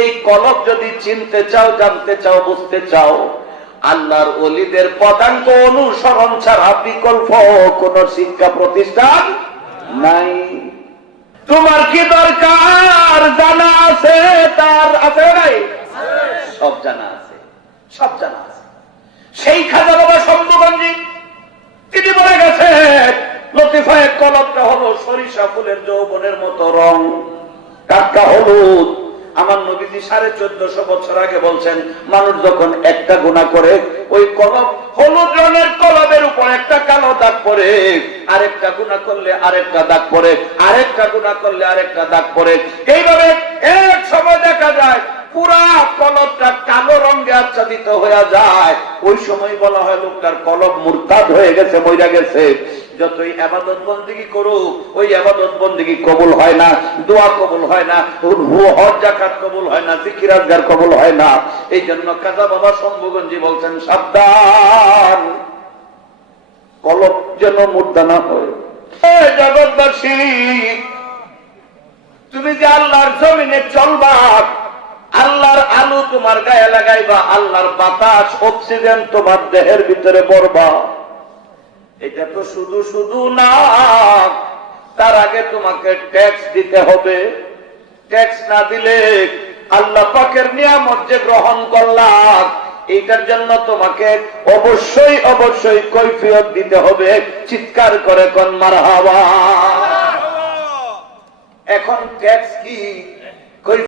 এই কলব যদি চিনতে চাও, জানতে চাও, বুঝতে চাও, আল্লাহর ওলিদের পদাঙ্ক অনুসরণ ছাড়া বিকল্প কোন শিক্ষা প্রতিষ্ঠান নাই। তোমার কি দরকার জানা আছে? তার আছে নাই? সব জানা আছে, সব জানা আছে। সেই খাজা বাবা শম্ভুগঞ্জি তিনি বলে গেছে, লতিফায়ে কলবটা হলো সরিষা ফুলের যৌবনের মতো রং, টাটকা হলুদ। আমার নবীজি 1450 বছর আগে বলছেন, মানুষ যখন একটা গুনাহ করে, ওই কলব হলুদ রঙের কলবের উপর একটা কালো দাগ পড়ে, আরেকটা গুনাহ করলে আরেকটা দাগ পড়ে, আরেকটা গুনাহ করলে আরেকটা দাগ পড়ে। এইভাবে এক সময় দেখা যায় পুরা কলবটা কালো রঙে আচ্ছাদিত হয়ে যায়। ওই সময় বলা হয় লোকটার কলব মুরতাদ হয়ে গেছে, মইরা গেছে। যতই ইবাদত বন্দেগী করুক, ওই ইবাদত বন্দেগী কবুল হয় না, দোয়া কবুল হয় না, হজ যাকাত কবুল হয় না, জিকির আজকার কবুল হয় না। এই জন্য খাজা বাবা শম্ভুগঞ্জি বলছেন, সাবধান, কলব যেন মুর্দা না হয়। জগৎবাসী, তুমি যে আল্লাহর জমিনে চলবা, আল্লাহর আলো তোমার গায়ে লাগাইবা, আল্লাহর বাতাস অক্সিজেন তোমার দেহের ভিতরে ভরবা, এটা তো শুধু শুধু না, তার আগে তোমাকে ট্যাক্স দিতে হবে। ট্যাক্স না দিলে আল্লাহ পাকের নিয়ামত যে গ্রহণ করলাম, এইটার জন্য তোমাকে অবশ্যই অবশ্যই কৈফিয়ত দিতে হবে। চিৎকার করে কোন মারহাবা। এখন ট্যাক্স কি?